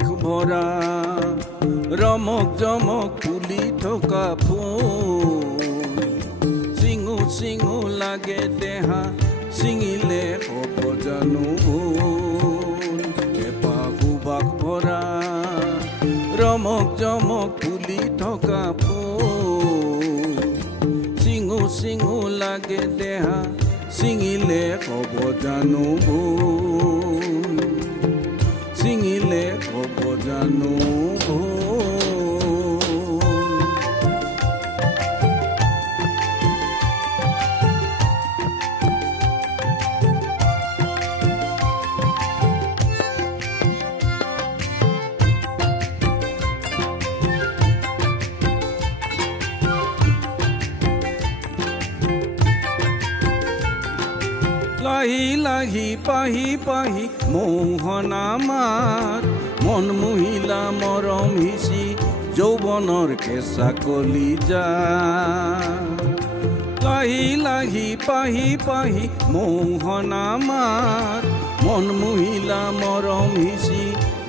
সুবাস ভৰা ৰমক জমক ফুলি থকা ফুল চিঙু চিঙু লাগে দেহা চিঙিলে হ'ব জানো ভুল এপাহ সুবাস ভৰা ৰমক জমক ফুলি থকা ফুল চিঙু চিঙু লাগে দেহা চিঙিলে হ'ব জানো ভুল চিঙিলে হ'ব জানো ভুল লাহি লাহি পাহি পাহি মোহনা মাত মন মহিলা মৰম হিচি যৌৱনৰ কেঁচা কলিজা লাহি লাহি পাহি পাহি মোহনা মাত মন মহিলা মৰম হিচি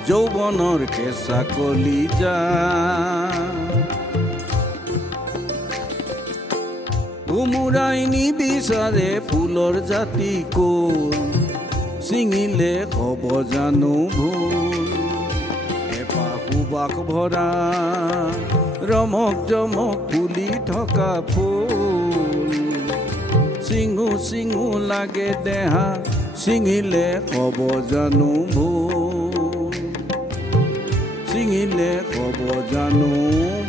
যৌৱনৰ কেঁচা কলিজা উমুৰাই নিবিচাৰে ফুলৰ জাতি কোন চিঙিলে হ'ব জানো ভুল এপাহ সুবাস ভৰা ৰমক জমক ফুলি থকা ফুল চিঙু চিঙু লাগে দেহা চিঙিলে হ'ব জানো ভুল চিঙিলে হ'ব জানো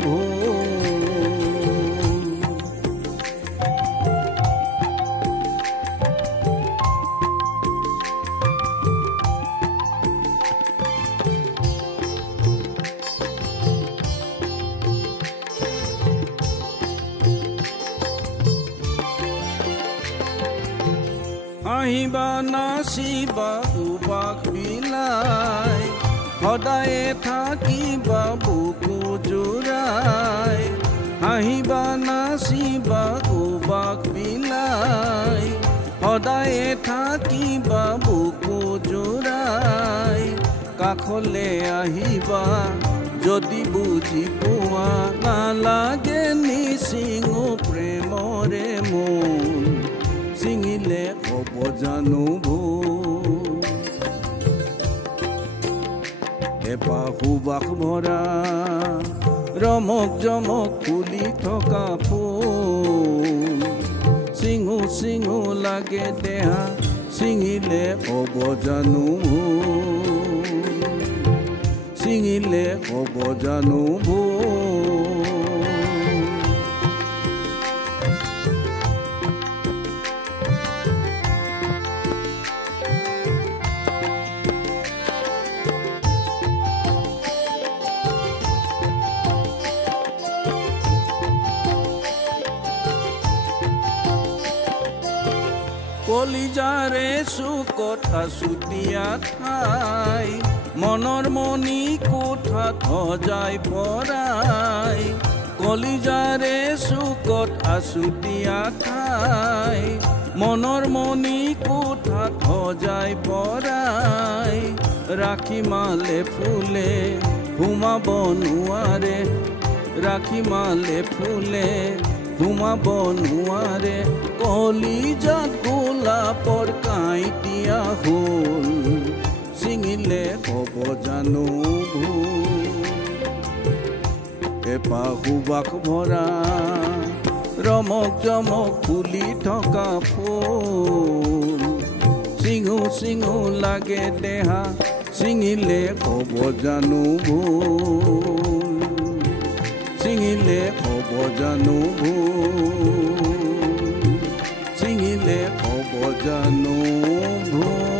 ভুল আহিবা নাচিবা সুবাস বিলাই সদায়ে থাকিবা বুকু জোৰাই আহিবা নাচিবা সুবাস বিলাই সদায়ে থাকিবা বুকু জোৰাই কাষলে আহিবা যদি বুজি পোৱা নালাগে নিচিঙো প্ৰেমৰে মন চিঙিলে হ'ব জানো ভুল এপাহ সুবাস ভৰা ৰমক জমক ফুলি থকা ফুল চিঙু চিঙু লাগে দেহা চিঙিলে হ'ব জানো ভুল চিঙিলে হ'ব জানো ভুল কলিজাৰে চুকত আছুতীয়া ঠাই মনৰ মণি কোঠাত সজাই পৰাই কলিজাৰে চুকত আছুতীয়া ঠাই মনৰ মণি কোঠাত সজাই পৰাই ৰাখি মালে ফুলে সোমাব নোৱাৰে ৰাখি মালে ফুলে সোমাব নোৱাৰে কলিজাত গোলাপৰ কাঁইটীয়া হ'ল চিঙিলে হ'ব জানো ভুল এপাহ সুবাস ভৰা ৰমক জমক ফুলি থকা ফুল চিঙু চিঙু লাগে দেহা চিঙিলে হ'ব জানো ভুল চিঙিলে হ'ব জানো ভুল চিঙিলে হ'ব জানো ভুল